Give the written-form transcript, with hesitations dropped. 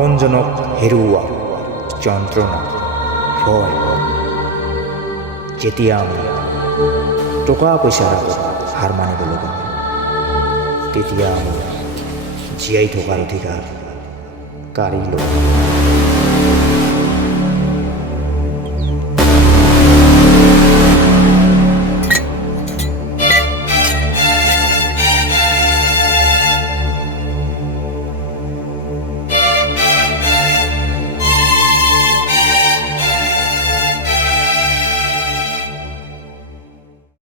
আপোনজনক হেৰুওৱা যন্ত্ৰণা ভয় যেতিয়া আমি টকা পইচাৰ আগত হাৰ মানিব লগা হয় তেতিয়া আমি জীয়াই থকাৰ অধিকাৰ কাঢ়ি লওঁ।